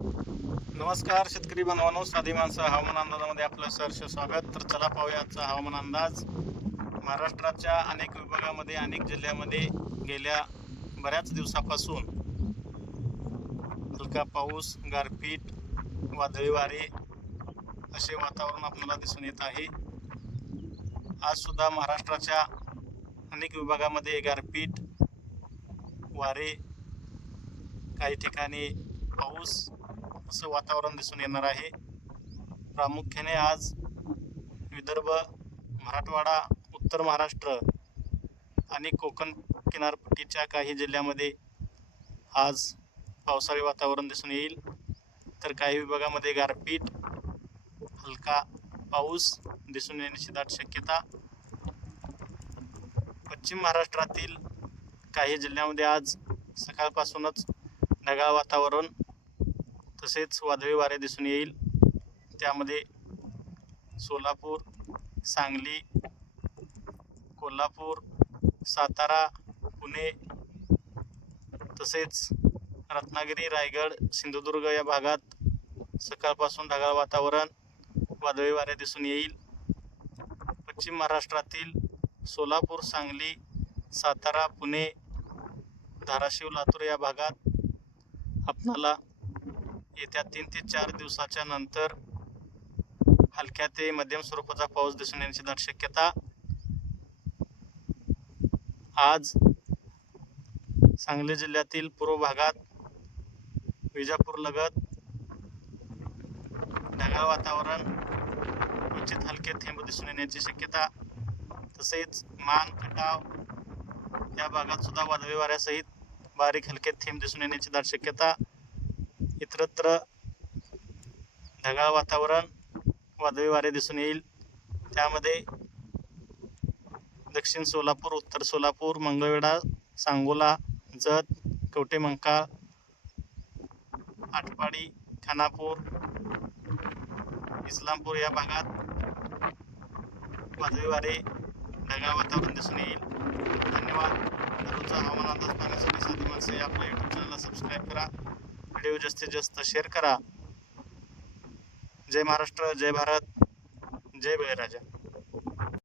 नमस्कार शेतकरी बांधवांनो. साधी माणसं हवामान अंदाजामध्ये आपलं सहर्ष स्वागत. तर चला पाहूया आजचा हवामान अंदाज. महाराष्ट्राच्या अनेक विभागामध्ये अनेक जिल्ह्यामध्ये गेल्या बऱ्याच दिवसापासून हलका पाऊस गारपीट वादळी वारे असे वातावरण आपल्याला दिसून येत आहे. आज सुद्धा महाराष्ट्राच्या अनेक विभागामध्ये गारपीट वारे काही ठिकाणी पाऊस असं वातावरण दिसून येणार आहे. प्रामुख्याने आज विदर्भ मराठवाडा उत्तर महाराष्ट्र आणि कोकण किनारपट्टीच्या काही जिल्ह्यामध्ये आज पावसाळी वातावरण दिसून येईल. तर काही विभागामध्ये गारपीट हलका पाऊस दिसून येण्याची दाट शक्यता. पश्चिम महाराष्ट्रातील काही जिल्ह्यामध्ये आज सकाळपासूनच ढगाळ वातावरण तसेच वादळी वारे दिसून येईल. त्यामध्ये सोलापूर सांगली कोल्हापूर सातारा पुणे तसेच रत्नागिरी रायगड सिंधुदुर्ग या भागात सकाळपासून ढगाळ वातावरण वादळी वारे दिसून येईल. पश्चिम महाराष्ट्रातील सोलापूर सांगली सातारा पुणे धाराशिव लातूर या भागात आपणाला येत्या तीन ते चार दिवसाच्या नंतर हलक्या ते मध्यम स्वरूपाचा पाऊस दिसून येण्याची दाट शक्यता. आज सांगली जिल्ह्यातील पूर्व भागात विजापूर लगत ढगाळ वातावरण क्वचित हलके थेंब दिसून येण्याची शक्यता. तसेच मान खटाव या भागात सुद्धा वादळी वाऱ्यासहित बारीक हलके थेंब दिसून येण्याची दाट शक्यता. इतरत्र ढगाळ वातावरण वादळी वारे दिसून येईल. त्यामध्ये दक्षिण सोलापूर उत्तर सोलापूर मंगळवेढा सांगोला जत कवटेमंका आटपाडी खानापूर इस्लामपूर या भागात वादळी वारे ढगाळ वातावरण दिसून येईल. धन्यवाद. दररोजचा हवामान अंदाज पाहण्यासाठी साधी माणसं आपल्या यूट्यूब चॅनलला सबस्क्राईब करा. व्हिडिओ जास्तीत जास्त शेअर करा. जय महाराष्ट्र जय भारत जय बळीराजा.